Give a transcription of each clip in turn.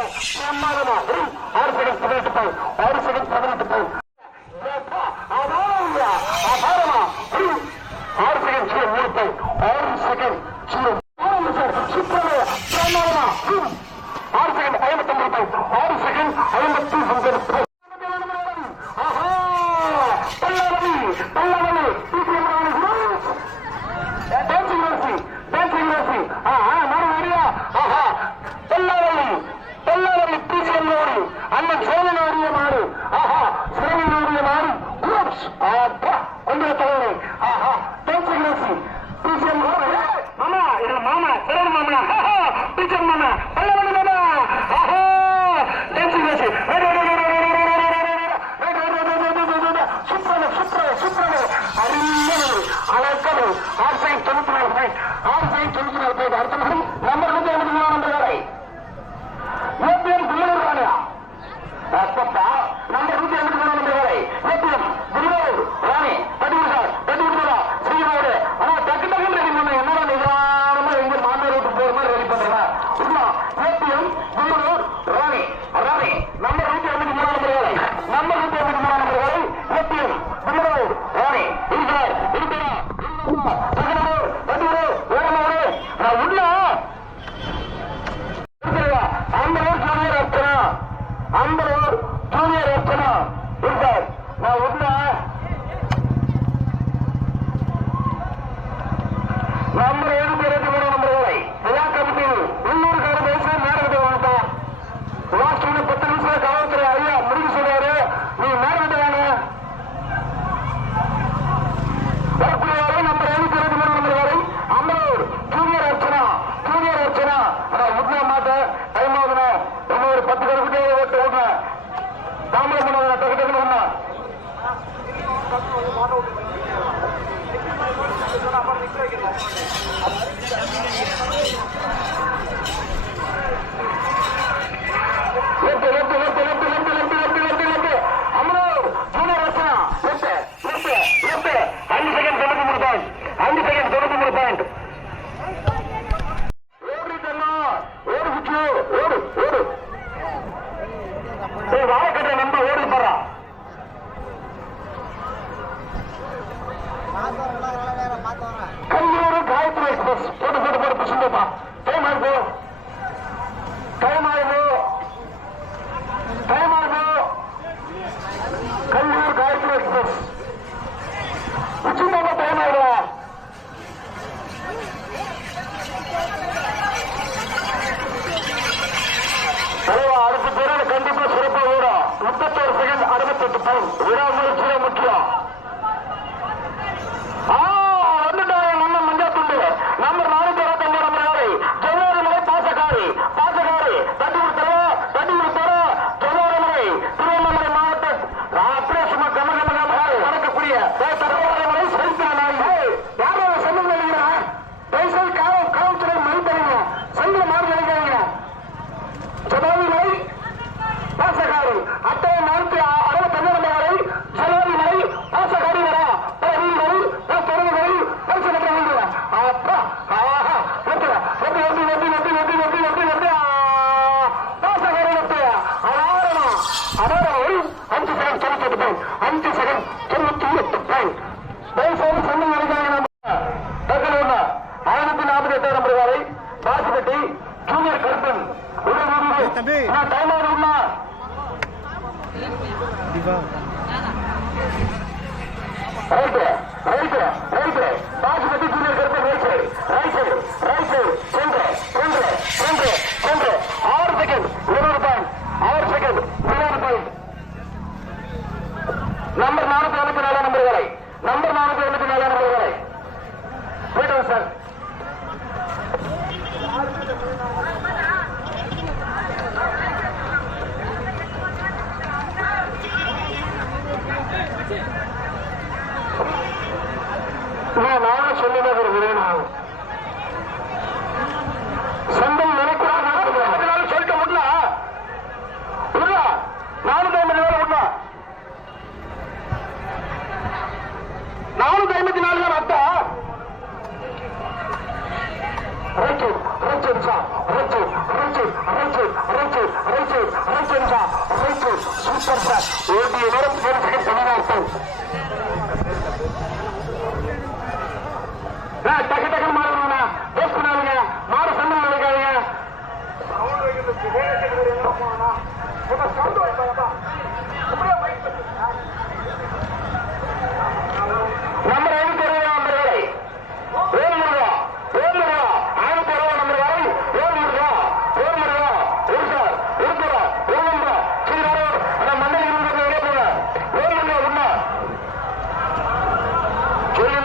பிரமாதமா 6 second 18 point 6 second 18 point அபாரமா 6 second 3 point 6 second சூப்பராக பிரமாதமா 6 செகண்ட் 59 பாயிண்ட் 6 செகண்ட் 59 அண்ணன் சோழனுடைய மாறு ஆஹா சோழனுடைய மாறு கொஞ்சம் தவறு ஆஹா பேசுகிறேன் மாமா இல்ல மாமா சோழன் மாமா டீச்சர் மாமா பல்லவன் மாமா ஆஹா பேசுகிறேன் சூப்பராக அருமையானது அழகானது 6 பாயிண்ட் 94 பாயிண்ட் 6 பாயிண்ட் 94 பாயிண்ட் அடுத்த மாதிரி நம்பர் 183 வரை ஏபிஎம் குள்ளூர் ராணியா நம்பர் 183 வரை ஏபிஎம் குள்ளூர் ராணி பதிவுடா ஸ்ரீரோடு ஆனா டக்கு டக்குன்னு ரெடி பண்ண என்னடா நிதானமா எங்க மாமனார் வீட்டு போற மாதிரி ரெடி பண்றா ஏபிஎம் குள்ளூர் ராணி ராணி நம்பர் 183 வரை நம்பர் 183 வரை ஏபிஎம் குள்ளூர் ராணி இருக்கிறார் அம்பலூர் ஜூனியர் அர்ச்சனா இருக்கார் நான் உள்ள நம்பர் 73 நம்பர்களை விழா கமிட்டியில் உள்ளூர்கார பேச மேடகத்தை வாங்கிட்டோம் லாஸ்ட் 10 நிமிஷம் காவல்துறை ஐயா முடிவு சொல்றாரு நீ மேடகத்தை வாங்க வரக்கூடிய நம்பர் 73 நம்பர் வரை அம்பலூர் ஜூனியர் அர்ச்சனா ஆனா உள்ள மாட்ட டைம் ஆகுதுன்னா இன்னும் ஒரு 10 பேருக்கு ஓட்டு தாமரை பண்ண டக்கு ஒண்ணா Amarur junior Archana 5 second 93 point 5 second 93 point வாழைக்கட்டை நம்ப ஓடி போறா கல்லூர் காயத்ரி எக்ஸ்பிரஸ் போட்டு பிடிச்சுப்பா டைம் ஆகுது கல்லூர் காயத்ரி எக்ஸ்பிரஸ் உச்சிமா டைம் ஆகுதா அடுத்த பேரோட கண்டிப்பா சிறப்பா ஓடும் 31 செகண்ட் 68 பாயிண்ட் விடாமுயற்சியே முக்கியம் வந்துட்டாங்க நம்ம மஞ்சாத்துண்டு நம்பர் 425 நம்பர் வரை ஜெயலலிதா மலை பாசக்காரி தட்டி கொடுத்தாரோ ஜெயலலிதா மலை திருவண்ணாமலை மாவட்டம் அப்படியே சும்மா கமகம நடக்கக்கூடிய மலை செலுத்தினாங்க யாரோ செல்லும் நினைக்கிறேன் பைசல் காவல்துறை மதிப்பீங்க செல்ல மாறி நினைக்கிறீங்க ஜனாதிபதி பாசகாரி அட்டை 465 வரை ஜனாதிபதி பாசகாரி வரா ஜூனியர் கருப்பன் டைம் ஆகுதுன்னா right Pasupathi junior Karuppan right side சென்று 6 second 20 point 6 second 20 point number 494 நம்பர்களை போயிட்டு சார் நானும் சொல்லிதான் வருகிறேன் சொந்தம் நினைக்கிறாங்க சூப்பர் சார். ஓடிய நேரம் பேருக்கு பதினாட்டம். டக்கு டக்கு மாறுங்க, பேஸ் பண்ணாதுங்க, மாறு சண்டை நினைக்காதீங்க. நம்பர் 5 நம்பர் வரை ஓடுமுருகா 5 நம்பர் வரை ஓடுமுருகா ஒரு சார் இருக்கிறா ஒரு நம்பர் சீரோடு அந்த மண்டல் இருந்தது ஓடுமுருகா உண்மை சொல்லி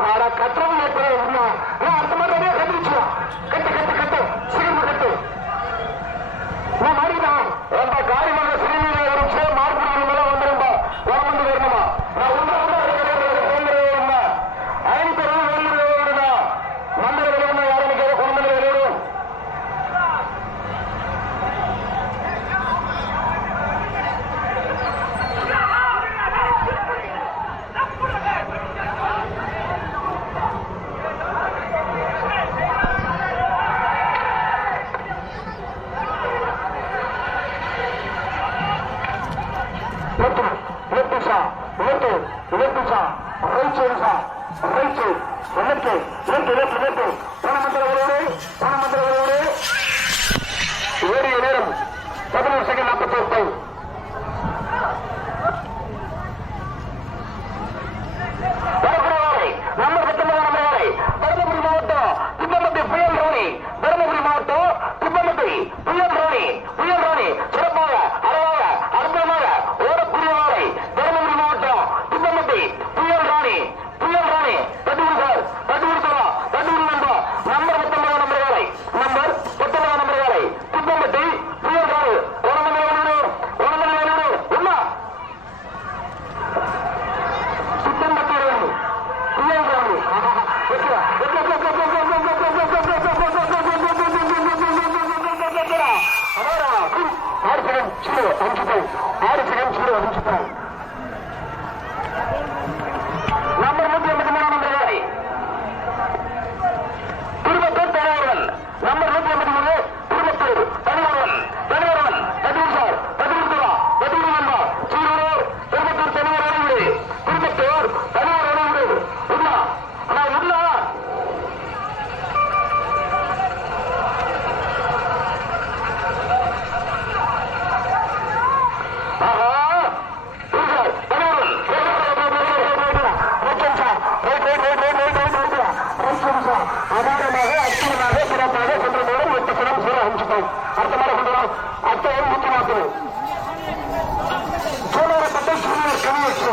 நாடாக கட்டுறது அடுத்த மாதிரி கட்டிச்சுலாம் கட்டு கட்டு கட்டு சீக்கிரம் கட்டு நான் மாறிதான் காரி மன்ற சிறுமீன ஒரு மார்க்கு மேல வந்துரும்பா வந்து வரணுமா நான் உண்மை ஐந்து வருதா மண்டல விளையாட யாரும் கேட்க குழந்தை விளையாடும் ஓடிய நேரம் 11 செகண்ட் 41. நம்பர் 19 நம்பர் தருமபுரி மாவட்டம் திப்பமட்டி புயல் ராணி தருமபுரி மாவட்டம் திப்பமட்டி புயல் ராணி சிறப்பாக அழகாக அற்புதமாக ஓடக்கூடிய வாரை தருமபுரி மாவட்டம் திப்பமட்டி புயல் ராணி தட்டுகுடி சார் தட்டுகுடி நண்பா நம்பர் 19 நம்பர் வாரை நம்பர் 19 நம்பர் வாரை திப்பமட்டி புயல் ராணி உண்மை திப்பமட்டி புயல் ராணி நம்பர் 183 நம்பர் வரை திருப்பத்தூர் தனியார்வன் நம்பர் 183 திருப்பத்தூர் தனியார்வன் தனியார் சார் தட்டுகுடி நண்பா சீரூர் திருப்பத்தூர் தனியார் அணிவிடு திருப்பத்தூர் தனியார் அணிவிடு உண்ணா அபாரமாக அற்புதமாக சிறப்பாக சென்ற மூலம் 8 சிறம் சீர அனுப்பிச்சிட்டோம். அடுத்த மாதிரி கொண்டுலாம் அத்தை 140 சோழப்பட்ட சூரியர் கவியற்று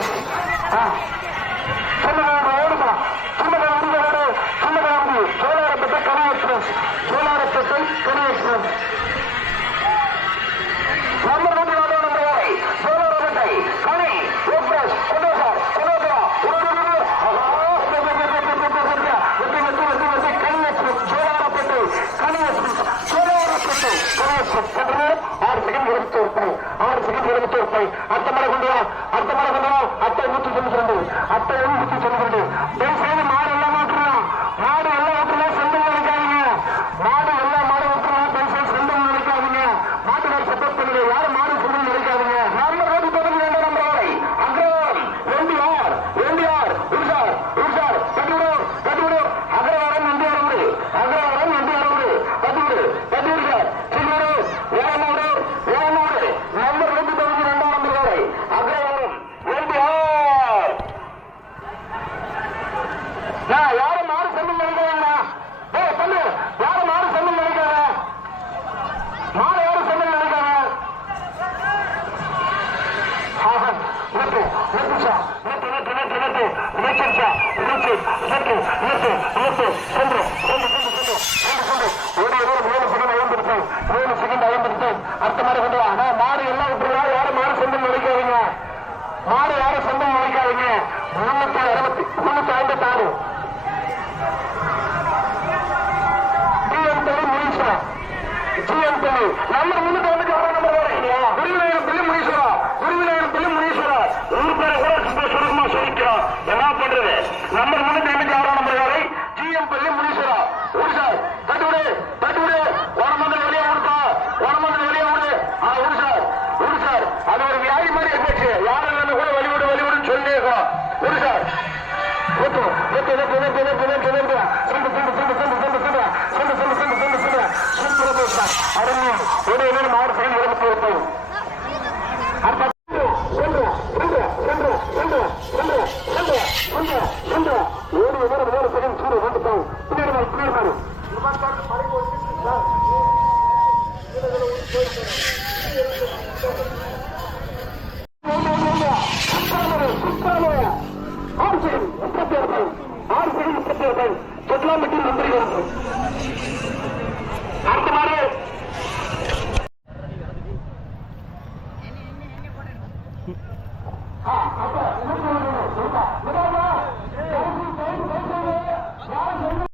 ஓடுமா சின்னதாண்டு சோழப்பட்ட கவியற்று சோழப்பட்டை கவியற்று நம்பர் 1 நம்பர் வரை சோழப்பட்டை கனி எக்ஸ்பிரஸ் கொண்டோசார் அடுத்த மலை கொண்டு அட்டை 192 அட்டை 192 மாடு எல்லாம் ஓட்டுலாம் சொந்தம் நினைக்காதீங்க மாடு சொந்தம் நினைக்காதீங்க மாட்டுக்கார சப்போர்ட் பண்ணுங்க யாரும் மாடு சொந்தம் நினைக்காதீங்க நம்பர் 192 நம்பர் வரை அக்ரவாரம் என்டிஆர் உருசார் கட்டுவிடு அக்ரவாரம் என்டிஆர் கட்டுவிடு சார் சின்னூர் வேலமூடு நம்பர் 192 நம்பர் வரை அக்ரவாரம் என்டிஆர் யாரும் மாறு சொந்தம் நினைக்காதீங்க பண்ணு யாரும் மாறு சொந்தம் நினைக்காத மாறு யாரும் சொந்தம் நினைக்காத அடுத்த மாதிரி கொண்டு மாடு எல்லாம் விட்டுருவா யாரும் மாறு சொந்தம் நினைக்காதீங்க மாடு யாரும் சொந்தம் நினைக்காதீங்க 356 நம்பர் 390 நம்பர் வரை குருவிநாயகம் பிள்ளை முனீஸ்வரா என்ன பண்றது நம்பர் 356 நம்பர் வரை ஜிஎம் பள்ளி முனீஸ்வரா ஒரு சார் தட்டுவிடு தட்டுவிடு ஓனமந்திர வெளியே விடுப்பா ஓனமந்திர வெளியே விடு ஒரு சார் அது ஒரு வியாதி மாதிரி போச்சு யாரும் இல்லாம கூட வெளிவிடுன்னு சொல்லி ஒரு சார் சொல்லாமட்டி நம்பர் அடுத்த மாதிரி